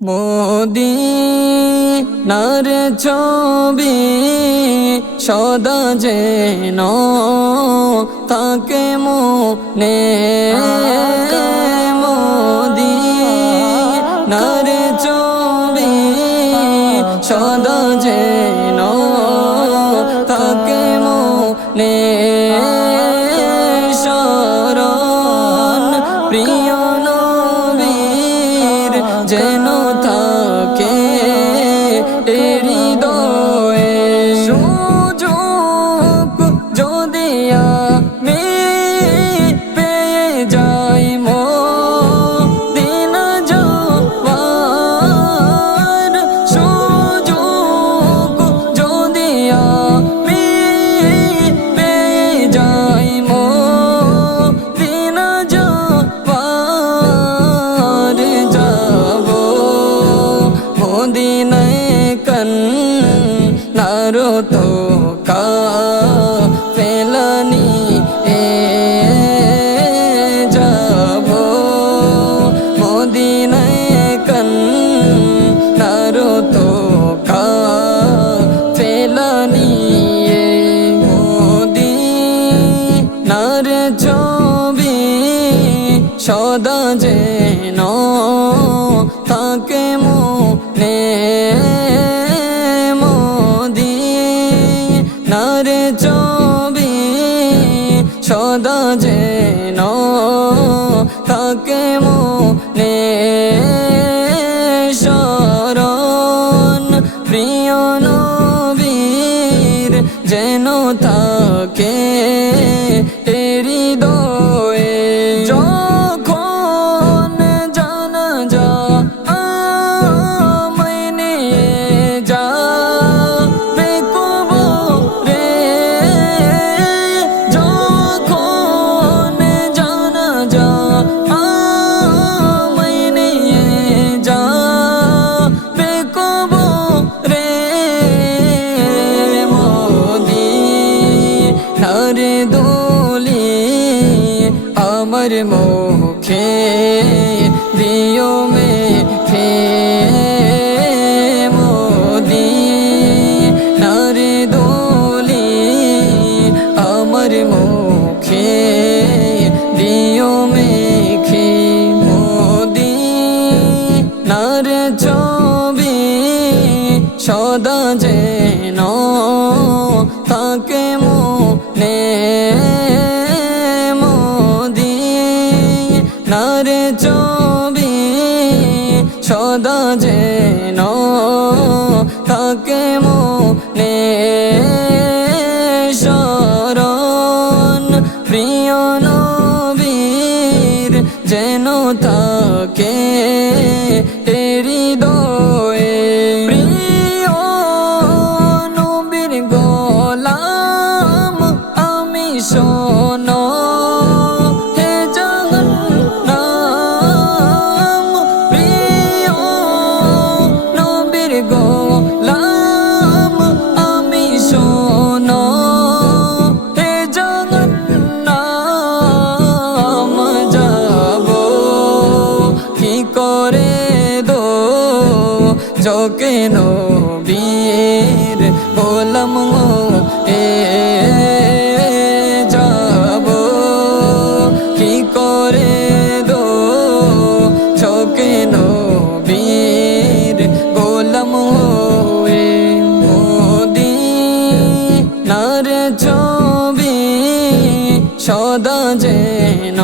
মদিনার ছবি সদা যেন থাকে মনে, মদিনার ছবি সদা যেন থাকে মনে, শরণ প্রিয় নবীর যেন থাকে হৃদয়ে। সুযোগ যদি আমি পেয়ে যাই মদিনা যাওয়ার, সুযোগ যদি আমি পেয়ে যাই মদিনা যাওয়ার, যাব মদিনায় কান্নারো তো কাফেলা নিয়ে যাব, মদিনায় কান্নারো তো কাফেলা নিয়ে। মদিনার ছবি সদা যেন থাকে মনে, মদিনার ছবি সদা যেন থাকে মনে, শরণ প্রিয় নবীর যেন থাকে হৃদয়ে। যখন জানাজা আমায় নিয়ে যাবে কবরে, যখন জানাজা আমায় নিয়ে যাবে কবরে, মদিনার ধুলি আমার মুখে দিও মেখে, মদিনার ধুলি আমার মুখে দিও মেখে, মদিনার ছবি সদা যেন থাকে মনে, মদিনার ছবি সদা যেন থাকে মনে, শরণ প্রিয় নবীর যেন থাকে হৃদয়ে। প্রিয় নবীর গোলাম আমি শোনো হে জাহান্নাম, প্রিয় নবীর গোলাম আমি শোনো হে জাহান্নাম, যাব কি করে দো জকে নবীর গোলাম এ যাব কি করে দো জকে নবীর গোলাম হয়ে। মদিনার ছবি সদা যেন